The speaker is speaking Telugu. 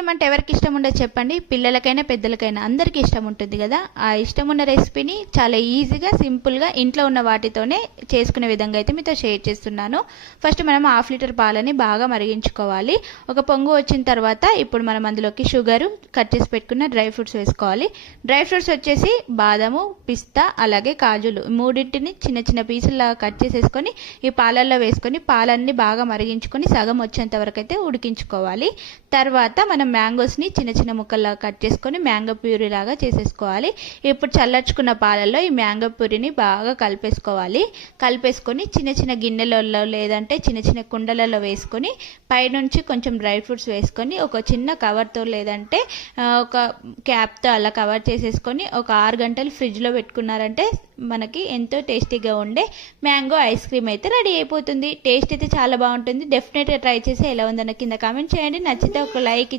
ఐస్క్రీమ్ అంటే ఎవరికి ఇష్టం ఉండదు చెప్పండి. పిల్లలకైనా పెద్దలకైనా అందరికీ ఇష్టం ఉంటుంది కదా. ఆ ఇష్టం ఉన్న రెసిపీని చాలా ఈజీగా సింపుల్గా ఇంట్లో ఉన్న వాటితోనే చేసుకునే విధంగా అయితే మీతో షేర్ చేస్తున్నాను. ఫస్ట్ మనం హాఫ్ లీటర్ పాలని బాగా మరిగించుకోవాలి. ఒక పొంగు వచ్చిన తర్వాత ఇప్పుడు మనం అందులోకి షుగరు కట్ చేసి పెట్టుకున్న డ్రై ఫ్రూట్స్ వేసుకోవాలి. డ్రై ఫ్రూట్స్ వచ్చేసి బాదము పిస్తా అలాగే కాజులు మూడింటిని చిన్న చిన్న పీసుల్లా కట్ చేసేసుకొని ఈ పాలల్లో వేసుకొని పాలన్నీ బాగా మరిగించుకొని సగం వచ్చేంత వరకు అయితే ఉడికించుకోవాలి. తర్వాత మనం మ్యాంగోస్ని చిన్న చిన్న ముక్కల్లా కట్ చేసుకొని మ్యాంగో ప్యూరీ లాగా చేసేసుకోవాలి. ఇప్పుడు చల్లర్చుకున్న పాలల్లో ఈ మ్యాంగో ప్యూరీని బాగా కలిపేసుకోవాలి. కలిపేసుకొని చిన్న చిన్న గిన్నెలలో లేదంటే చిన్న చిన్న కుండలలో వేసుకొని పైనుంచి కొంచెం డ్రై ఫ్రూట్స్ వేసుకొని ఒక చిన్న కవర్తో లేదంటే ఒక క్యాప్తో అలా కవర్ చేసేసుకొని ఒక ఆరు గంటలు ఫ్రిడ్జ్లో పెట్టుకున్నారంటే మనకి ఎంతో టేస్టీగా ఉండే మ్యాంగో ఐస్ క్రీమ్ అయితే రెడీ అయిపోతుంది. టేస్ట్ అయితే చాలా బాగుంటుంది. డెఫినెట్గా ట్రై చేసి ఎలా ఉందన్న కింద కామెంట్ చేయండి. నచ్చితే ఒక లైక్